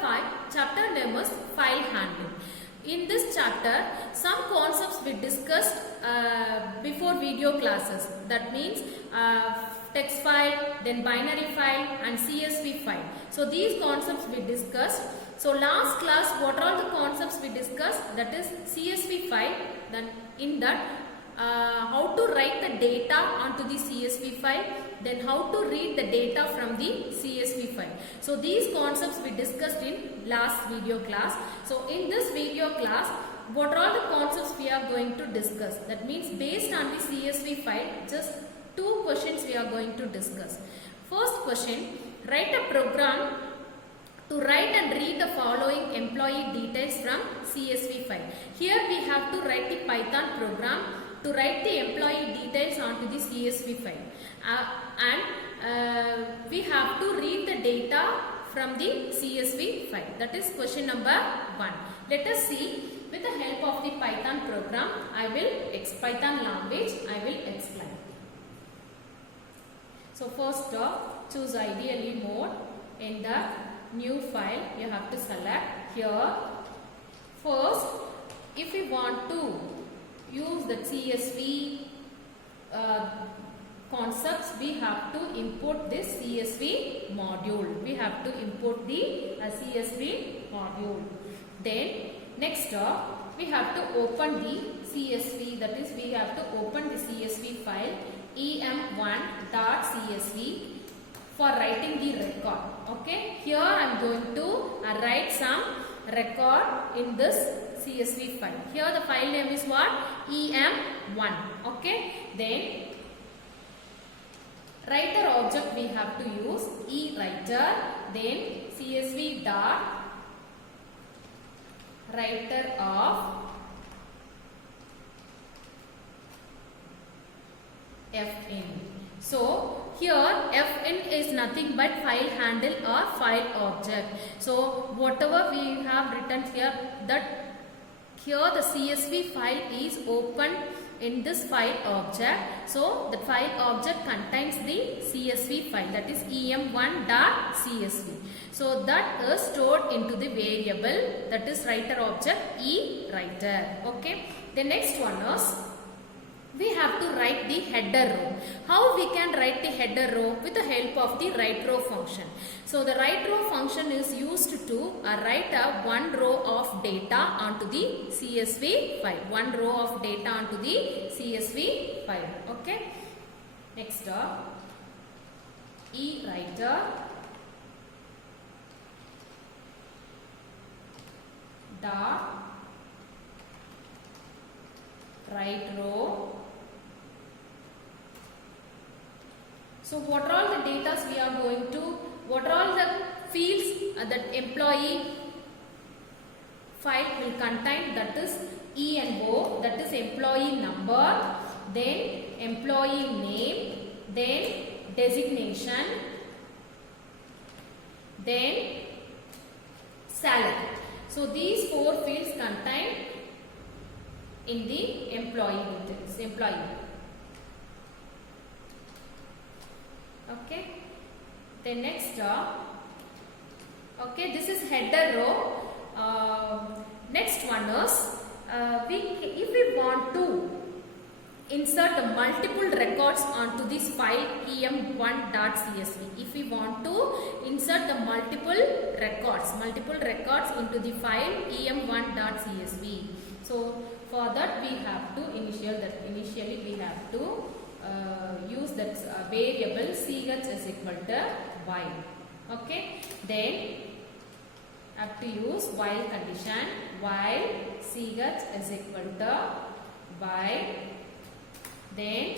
5, chapter name is file handling. In this chapter, some concepts we discussed before video classes. That means text file, then binary file and CSV file. So these concepts we discussed. So last class, what are all the concepts we discussed? That is CSV file. Then in that, how to write the data onto the CSV file, then how to read the data from the CSV file. So these concepts we discussed in last video class. So in this video class, what are all the concepts we are going to discuss? That means based on the CSV file, just 2 questions we are going to discuss. First question, write a program to write and read the following employee details from CSV file. Here we have to write the Python program to write the employee details onto the CSV file. We have to read the data from the CSV file. That is question number 1. Let us see with the help of the Python program, Python language, I will explain. So first choose ideally mode. In the new file, you have to select here. First, if we want to use the CSV concepts, we have to import this CSV module. We have to import the CSV module. Then next we have to open the CSV, that is we have to open the CSV file em1.csv for writing the record. Okay, here I am going to write some record in this CSV file. Here the file name is what? em1. Okay, then writer object we have to use eWriter, then CSV dot writer of fn. So here fn is nothing but file handle or file object. So whatever we have written here, that here the CSV file is open in this file object. So the file object contains the CSV file, that is em1.csv. So that is stored into the variable, that is writer object eWriter. Okay. The next one is we have to write the header row. How we can write the header row? With the help of the write row function. So the write row function is used to write one row of data onto the CSV file. One row of data onto the CSV file. Okay. Next eWriter dot write row. So what are all the data we are going to, what are all the fields that employee file will contain? That is ENO, that is employee number, then employee name, then designation, then salary. So these 4 fields contain in the employee details, employee. Okay. Then next, okay, this is header row. Next one is if we want to insert multiple records onto this file em1.csv. If we want to insert the multiple records into the file em1.csv. So for that we have to initially we have to use that variable ch is equal to while. Okay, then have to use while condition, while ch is equal to while, then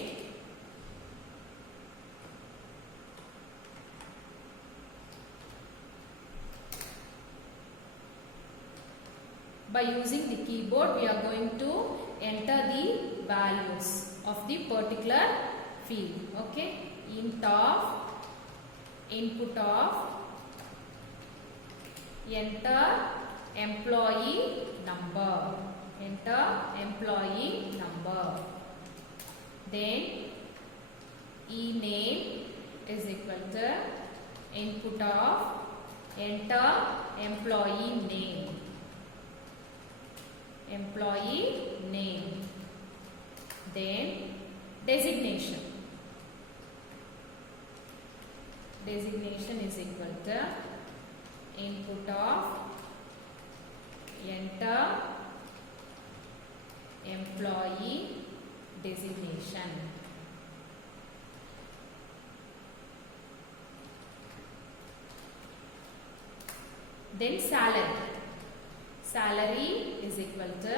by using the keyboard we are going to enter the values of the particular field. Okay, int of input of enter employee number, then e name is equal to input of enter employee name, then designation is equal to input of enter employee designation. Then salary is equal to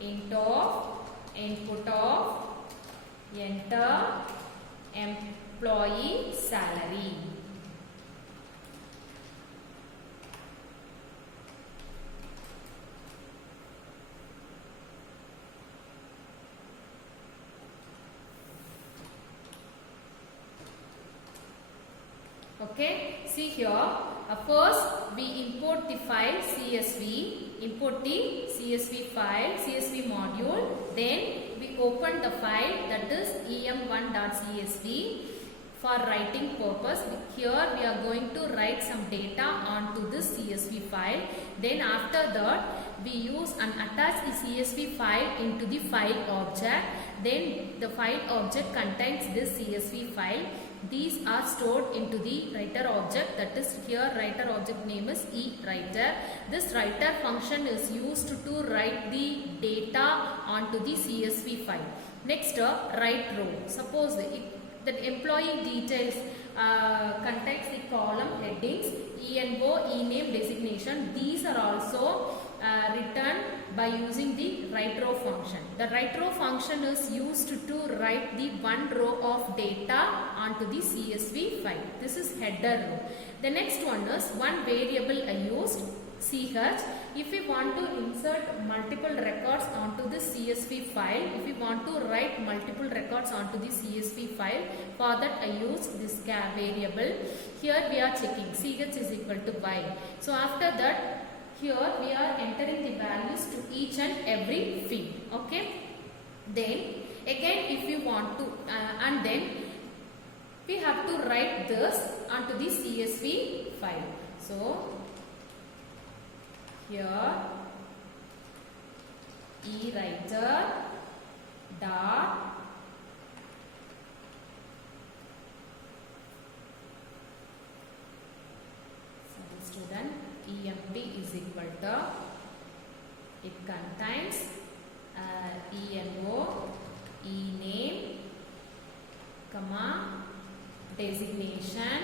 input of enter employee salary. Okay, see here, first we import the file CSV, import the CSV file, CSV module, then we open the file, that is em1.csv. For writing purpose, here we are going to write some data onto this CSV file. Then after that, we use and attach the CSV file into the file object. Then the file object contains this CSV file. These are stored into the writer object, that is here writer object name is eWriter. This writer function is used to write the data onto the CSV file. Next, write row. Suppose that employee details contains the column headings ENO, ename, designation. These are also written by using the write row function. The write row function is used to write the one row of data onto the CSV file. This is header row. The next one is one variable I used, CH. If we want to insert multiple records onto the CSV file, if we want to write multiple records onto the CSV file, for that I use this variable. Here we are checking CH is equal to Y. So after that, here we are entering the values to each and every field. Okay. Then again, if you want to and then we have to write this onto the CSV file. So here eWriter dot student emp is equal to, it contains eno, ename, comma, designation.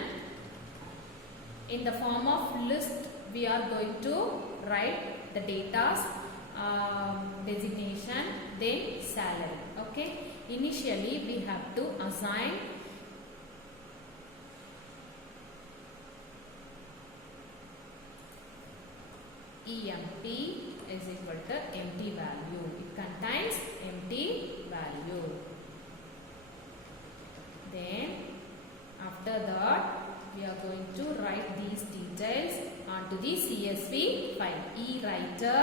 In the form of list, we are going to write the data's designation, then salary. Okay. Initially, we have to assign emp is equal to empty value. It contains empty value. Then after that, we are going to write these details onto the CSV file. eWriter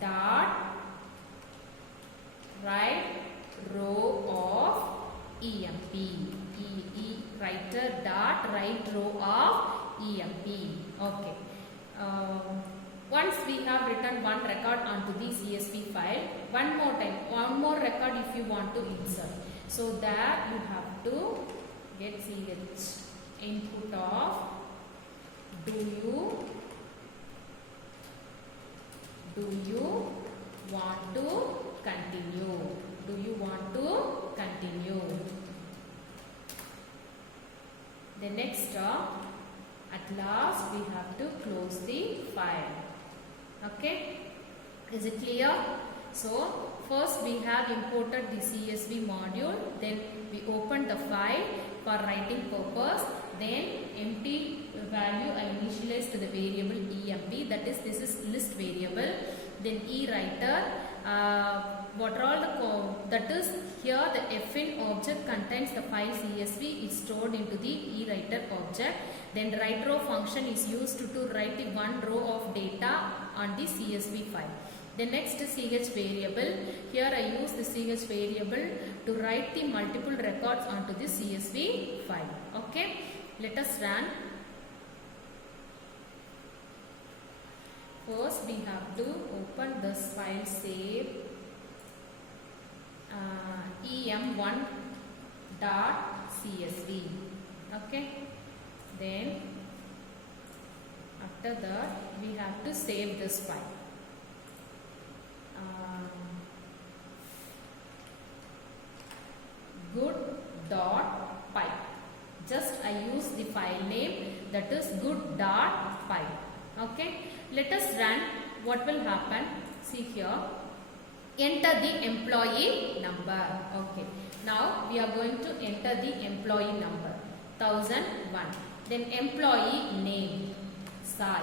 dot write row of emp. eWriter dot write row of emp. Okay. Once we have written one record onto the CSV file, one more record if you want to insert. So there you have to get CH input of do you want to continue? Do you want to continue? The next at last we have to close the file. Okay, is it clear? So first we have imported the CSV module, then we opened the file for writing purpose, then empty value I initialized to the variable emp, that is this is list variable, then eWriter, what are all the that is here the fin object contains the file CSV is stored into the eWriter object. Then write row function is used to write the one row of data on the CSV file. The next CH variable, here I use the CH variable to write the multiple records onto the CSV file. Okay, let us run. First we have to open this file, save em1.csv. Okay, then after that we have to save this file. Good.py. Just I use the file name, that is good.py. Okay, let us run. What will happen? See here, enter the employee number. Okay, now we are going to enter the employee number 1001. Then employee name Sai.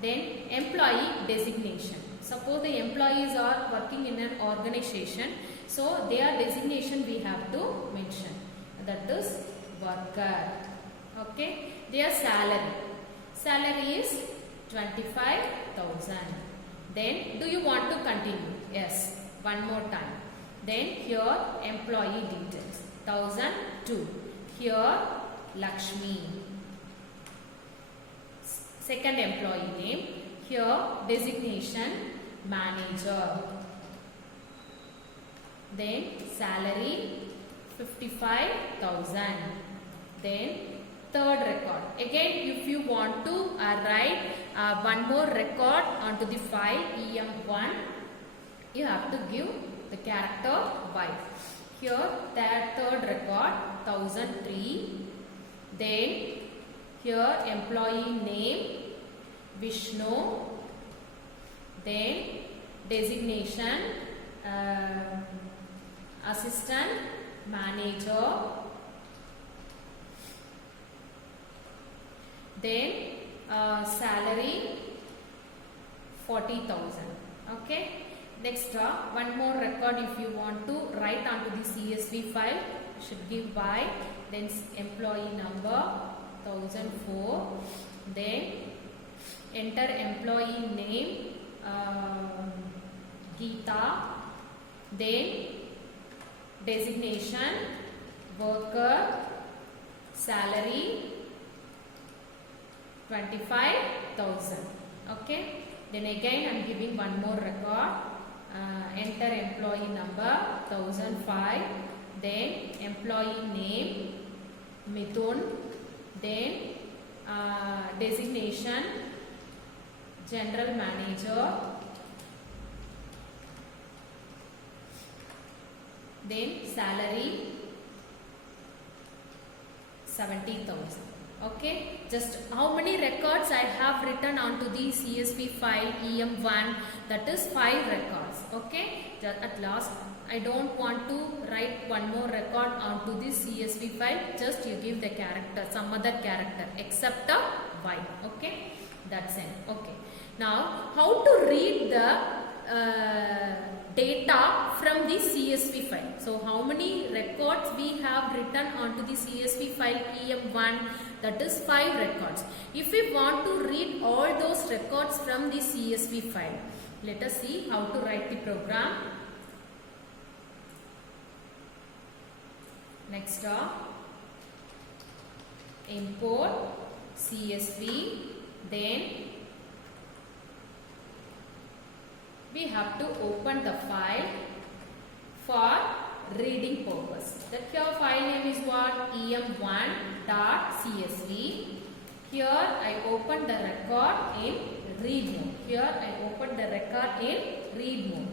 Then employee designation. Suppose the employees are working in an organization, so their designation we have to mention, that is worker. Okay, their salary is 25,000. Then do you want to continue? Yes, one more time. Then here employee details 1002. Here Lakshmi. Second employee name. Here designation manager. Then salary 55,000. Then third record. Again, if you want to write one more record onto the file em1, you have to give the character y. Here that third record 1003. Then here employee name Vishnu. Then designation assistant manager. Then salary 40,000. Okay. Next, one more record if you want to write onto the CSV file, you should give y. Then employee number 1004. Then enter employee name Geeta. Then designation worker, salary 25,000. Okay. Then again I am giving one more record. Enter employee number 1005. Then employee name Mithun. Then designation general manager. Then salary 70,000. Okay, just how many records I have written onto the CSV file em1, that is 5 records. Okay, at last I don't want to write one more record onto the CSV file, just you give the character, some other character except a y. Okay, that's it. Okay, now how to read the data from the CSV file. So how many records we have written onto the CSV file em1, that is 5 records. If we want to read all those records from the CSV file, let us see how to write the program. Next, import CSV, then we have to open the file for reading purpose. The here file name is what? em1.csv. Here I open the record in read mode. Here I open the record in read mode.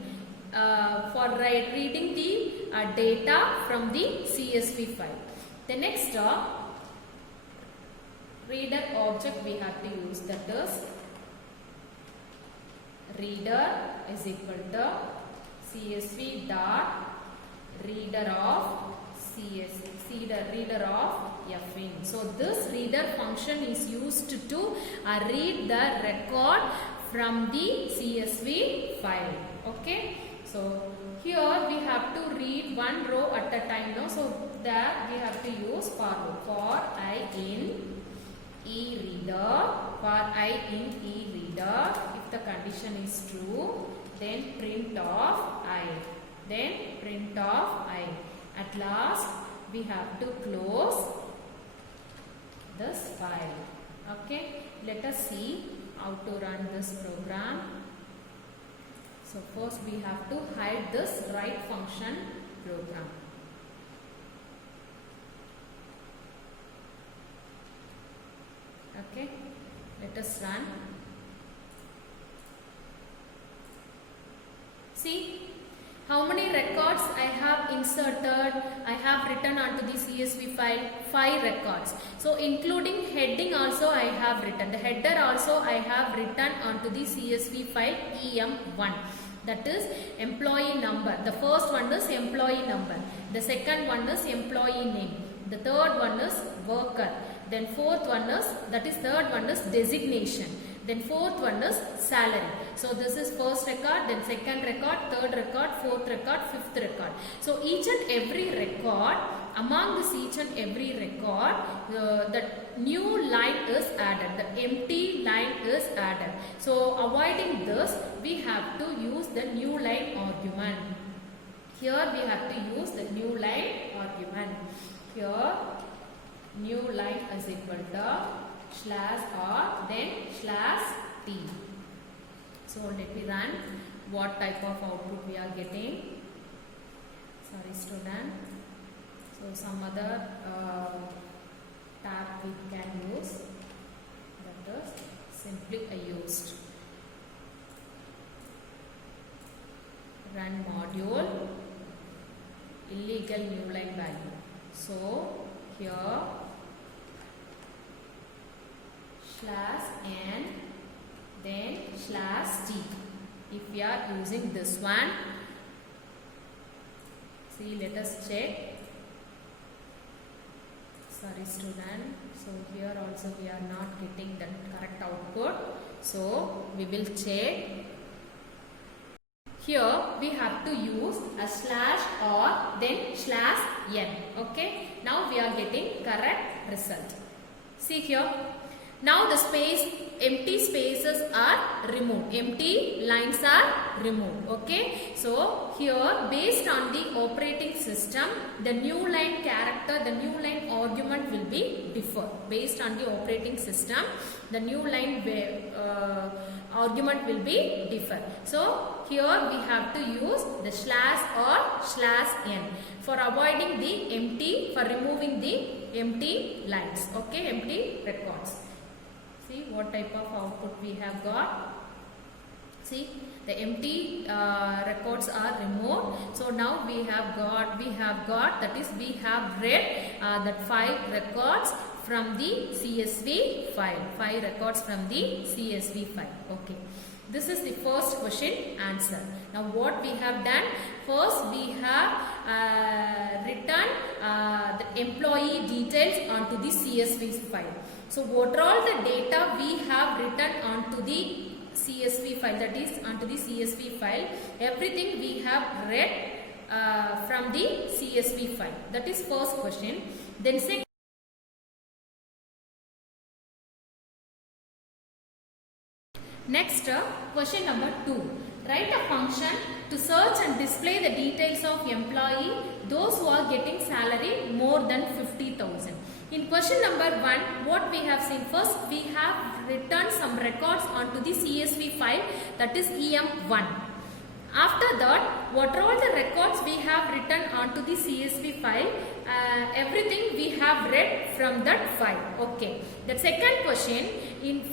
For reading the data from the CSV file. The next reader object we have to use, that is reader is equal to CSV dot reader of CSV, reader of fin. So this reader function is used to read the record from the CSV file. Okay, so here we have to read one row at a time. No, so there we have to use for row. For I in e-reader, for I in e-reader, if the condition is true, then print of I, then print of I. At last we have to close this file. Okay, let us see how to run this program. So first we have to hide this write function program. Okay, let us run. See how many records I have inserted, I have written onto the CSV file, 5 records. So including heading also I have written, the header also I have written onto the CSV file EM1. That is employee number. The first one is employee number. The second one is employee name. The third one is worker. Then fourth one is, that is third one is designation. Then fourth one is salary. So this is first record, then second record, third record, fourth record, fifth record. So each and every record, among this each and every record, the new line is added, the empty line is added. So avoiding this, we have to use the new line argument. Here we have to use the new line argument. Here new line is equal to slash R, then slash T. So let me run what type of output we are getting. Sorry student. So some other tab we can use, that is simply I used. Run module illegal new line value. So here slash N, then slash T. If we are using this one, see, let us check. Sorry student, so here also we are not getting the correct output, so we will check. Here we have to use a slash or then slash N. Okay, now we are getting correct result. See here, now the space, empty spaces are removed, empty lines are removed. Okay, so here based on the operating system, the new line character, the new line argument will be differ. Based on the operating system, the new line argument will be differ. So here we have to use the slash or slash N for avoiding the empty, for removing the empty lines. Okay, empty records. See what type of output we have got. See, the empty records are removed. So now we have got, that is we have read that 5 records from the CSV file. 5 records from the CSV file. Okay. This is the first question answer. Now what we have done, first we have written the employee details onto the CSV file. So what are all the data we have written onto the CSV file, that is onto the CSV file, everything we have read from the CSV file. That is first question. Then second, next question number 2. Write a function to search and display the details of employee, those who are getting salary more than 50,000. In question number 1, what we have seen, first we have written some records onto the CSV file, that is EM1. After that, what are all the records we have written onto the CSV file, everything we have read from that file. Okay. The second question,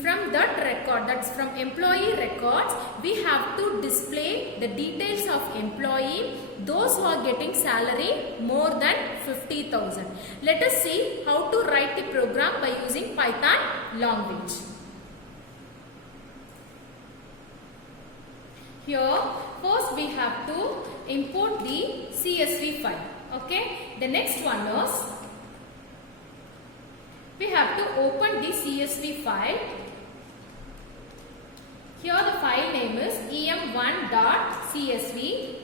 from that record, that's from employee records, we have to display the details of employee, those who are getting salary more than 50,000. Let us see how to write the program by using Python language. Here, first we have to import the CSV file. Okay. The next one is, we have to open the CSV file. Here the file name is em1.csv,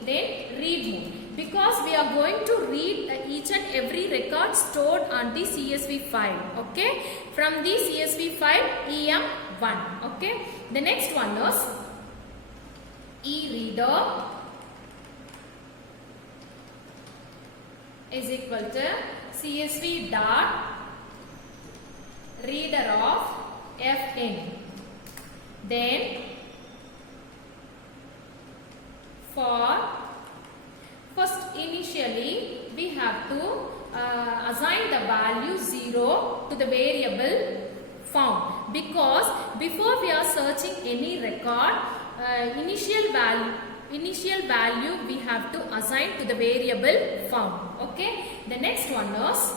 then read mode. Because we are going to read each and every record stored on the CSV file. Okay. From the CSV file em1. Okay. The next one is e-reader is equal to CSV dot reader of fn. Then for first initially we have to assign the value 0 to the variable found, because before we are searching any record, initial value we have to assign to the variable found. Okay, the next one is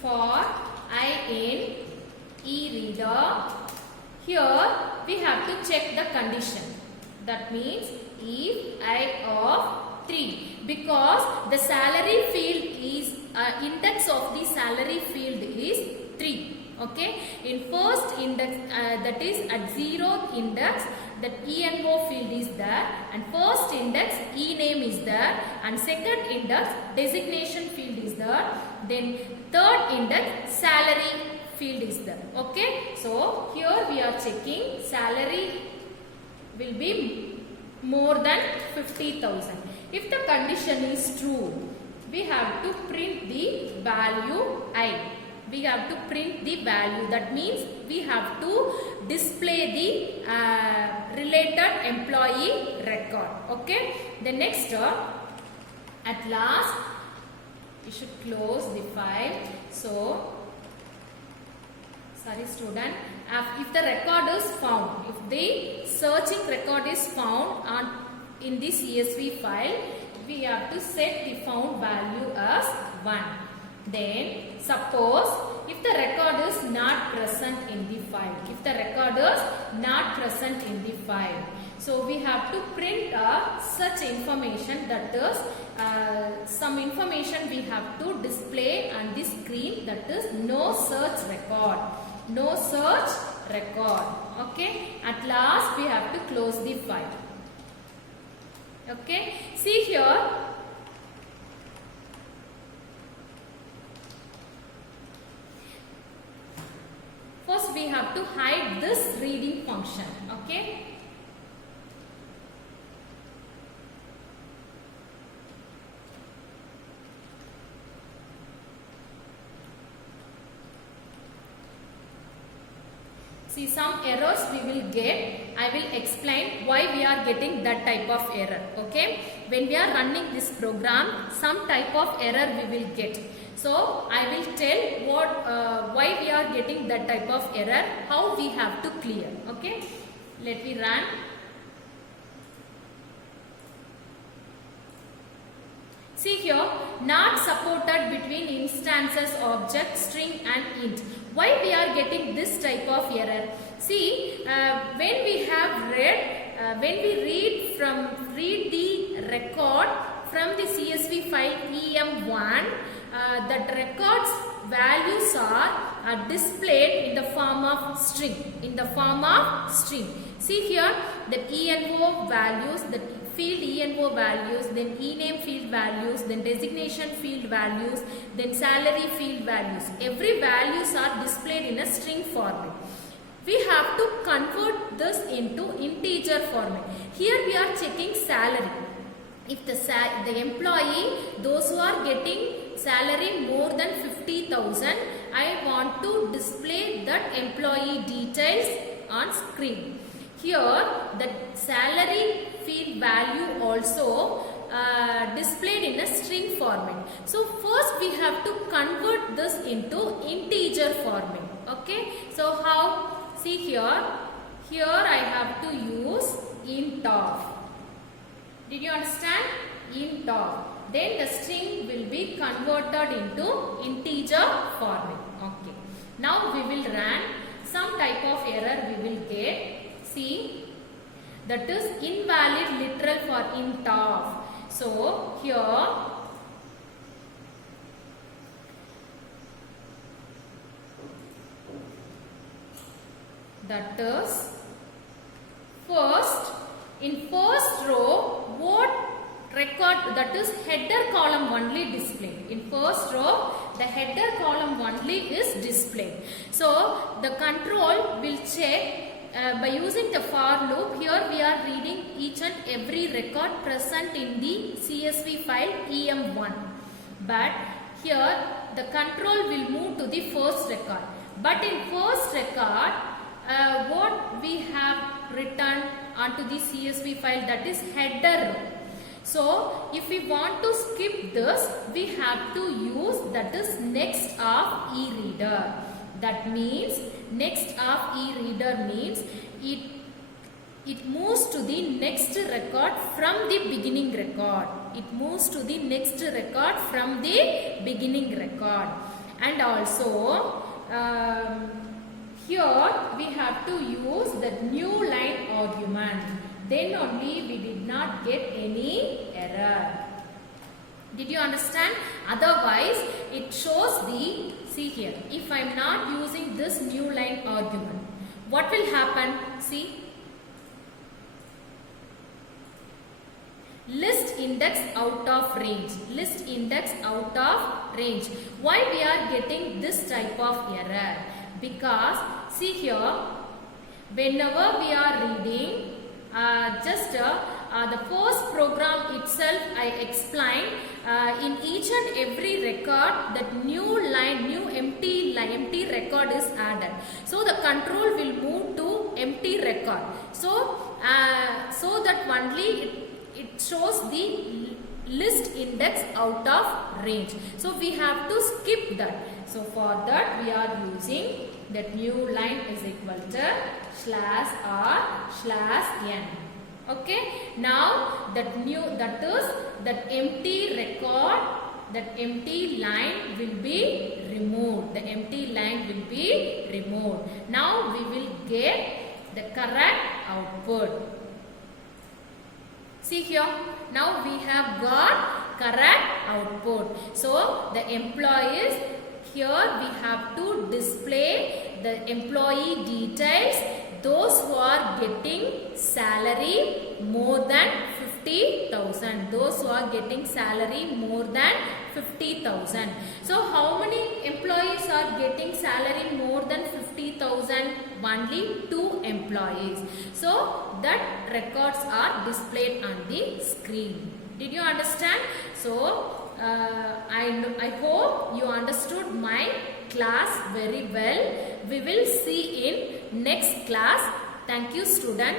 for I in e-reader. Here we have to check the condition. That means if I of 3, because the salary field is index of the salary field is 3. Okay, in first index, that is at 0th index, that ENO field is there, and first index e-name is there, and second index designation field is there, then third index salary field is there. Okay, so here we are checking salary will be more than 50,000. If the condition is true, we have to print the value I. We have to print the value. That means we have to display the related employee record. Okay. The next, at last, we should close the file. So, sorry student, if the record is found, if the searching record is found in the CSV file, we have to set the found value as 1. Then suppose if the record is not present in the file, so we have to print such information, that is some information we have to display on the screen, that is no search record. Okay, at last we have to close the file. Okay, see here, first we have to hide this reading function. Okay, see some errors we will get. I will explain why we are getting that type of error. Okay, when we are running this program, some type of error we will get. So I will tell why we are getting that type of error, how we have to clear. Okay, let me run. See here, not supported between instances, object, string and int. Why we are getting this type of error? See, when we read the record from the CSV file EM1, that records values are displayed in the form of string. See here, the ENO values, the field ENO values, then e-name field values, then designation field values, then salary field values. Every values are displayed in a string format. We have to convert this into integer format. Here we are checking salary. If the employee, those who are getting salary more than 50,000, I want to display that employee details on screen. Here the salary field value also displayed in a string format. So first we have to convert this into integer format. Okay, so how? See here I have to use int of. Did you understand? Int of. Then the string will be converted into integer format. Okay, now we will run. Some type of error we will get. See, that is invalid literal for int of. So here that is in first row what record, that is header column only displayed. In first row the header column only is displayed. So the control will check by using the for loop. Here we are reading each and every record present in the CSV file EM1. But here the control will move to the first record. But in first record, what we have written onto the CSV file, that is header row. So if we want to skip this, we have to use, that is next of e-reader. That means next of e-reader means it moves to the next record from the beginning record. It moves to the next record from the beginning record. And also here we have to use the new line argument. Then only we did not get any error. Did you understand? Otherwise it shows the, see here, if I am not using this new line argument, what will happen? See, list index out of range. List index out of range. Why we are getting this type of error? Because see here, whenever we are reading, the first program itself I explained, in each and every record that new line, new empty record is added. So the control will move to empty record. So that only it shows the list index out of range. So we have to skip that. So for that we are using that new line is equal to /r/n. Okay. Now that empty record, that empty line will be removed. The empty line will be removed. Now we will get the correct output. See here, now we have got correct output. So the employees, here we have to display the employee details, those who are getting salary more than 50,000. Those who are getting salary more than 50,000. So how many employees are getting salary more than 50,000? Only 2 employees. So that records are displayed on the screen. Did you understand? So I hope you understood my class very well. We will see in next class. Thank you, student.